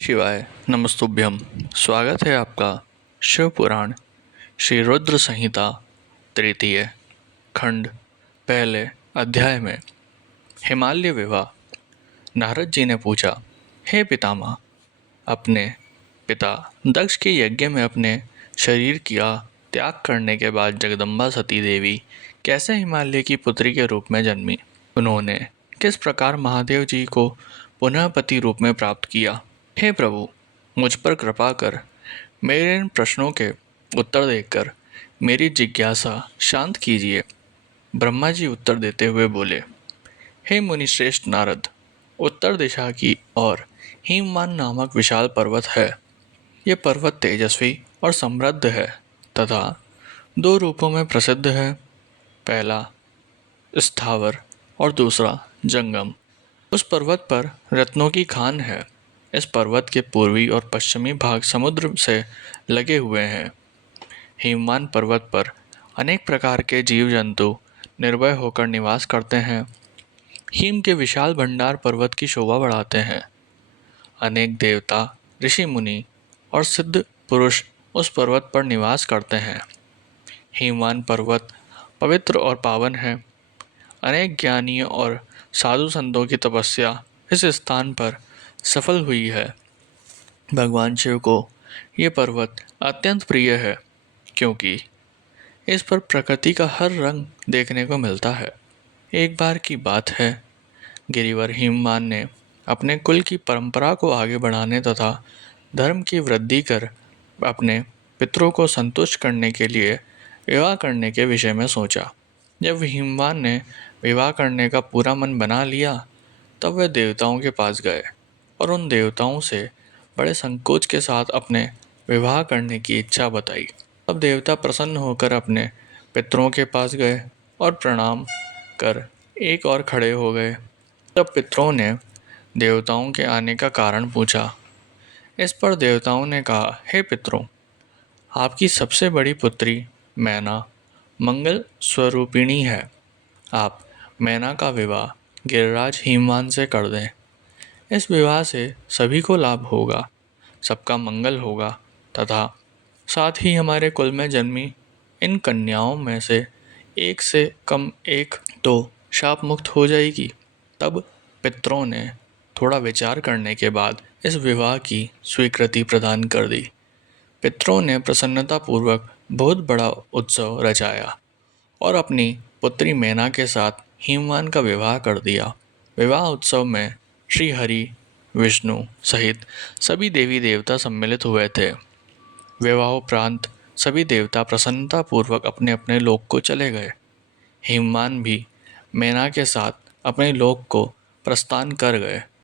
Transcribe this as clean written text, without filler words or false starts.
शिवाय नमस्तुभ्यम। स्वागत है आपका शिव पुराण श्री रुद्र संहिता तृतीय खंड पहले अध्याय में। हिमालय विवाह। नारद जी ने पूछा, हे पितामह, अपने पिता दक्ष के यज्ञ में अपने शरीर का त्याग करने के बाद जगदम्बा सती देवी कैसे हिमालय की पुत्री के रूप में जन्मी? उन्होंने किस प्रकार महादेव जी को पुनः पति रूप में प्राप्त किया? हे प्रभु, मुझ पर कृपा कर मेरे इन प्रश्नों के उत्तर देकर मेरी जिज्ञासा शांत कीजिए। ब्रह्मा जी उत्तर देते हुए बोले, हे मुनिश्रेष्ठ नारद, उत्तर दिशा की ओर हिमवान नामक विशाल पर्वत है। ये पर्वत तेजस्वी और समृद्ध है तथा दो रूपों में प्रसिद्ध है। पहला स्थावर और दूसरा जंगम। उस पर्वत पर रत्नों की खान है। इस पर्वत के पूर्वी और पश्चिमी भाग समुद्र से लगे हुए हैं। हिमवान पर्वत पर अनेक प्रकार के जीव जंतु निर्भय होकर निवास करते हैं। हिम के विशाल भंडार पर्वत की शोभा बढ़ाते हैं। अनेक देवता, ऋषि मुनि और सिद्ध पुरुष उस पर्वत पर निवास करते हैं। हिमवान पर्वत पवित्र और पावन है। अनेक ज्ञानियों और साधु संतों की तपस्या इस स्थान पर सफल हुई है। भगवान शिव को ये पर्वत अत्यंत प्रिय है, क्योंकि इस पर प्रकृति का हर रंग देखने को मिलता है। एक बार की बात है, गिरिवर हिमवान ने अपने कुल की परंपरा को आगे बढ़ाने तथा धर्म की वृद्धि कर अपने पितरों को संतुष्ट करने के लिए विवाह करने के विषय में सोचा। जब हिमवान ने विवाह करने का पूरा मन बना लिया, तब वे देवताओं के पास गए और उन देवताओं से बड़े संकोच के साथ अपने विवाह करने की इच्छा बताई। अब देवता प्रसन्न होकर अपने पितरों के पास गए और प्रणाम कर एक और खड़े हो गए। तब पितरों ने देवताओं के आने का कारण पूछा। इस पर देवताओं ने कहा, हे पितरों, आपकी सबसे बड़ी पुत्री मैना मंगल स्वरूपिणी है। आप मैना का विवाह गिरिराज हिमवान से कर दें। इस विवाह से सभी को लाभ होगा, सबका मंगल होगा तथा साथ ही हमारे कुल में जन्मी इन कन्याओं में से कम एक तो शाप मुक्त हो जाएगी। तब पितरों ने थोड़ा विचार करने के बाद इस विवाह की स्वीकृति प्रदान कर दी। पितरों ने प्रसन्नतापूर्वक बहुत बड़ा उत्सव रचाया और अपनी पुत्री मैना के साथ हिमवान का विवाह कर दिया। विवाह उत्सव में श्री हरि, विष्णु सहित सभी देवी देवता सम्मिलित हुए थे। विवाहोपरांत सभी देवता प्रसन्नतापूर्वक अपने अपने लोक को चले गए। हिमवान भी मैना के साथ अपने लोक को प्रस्थान कर गए।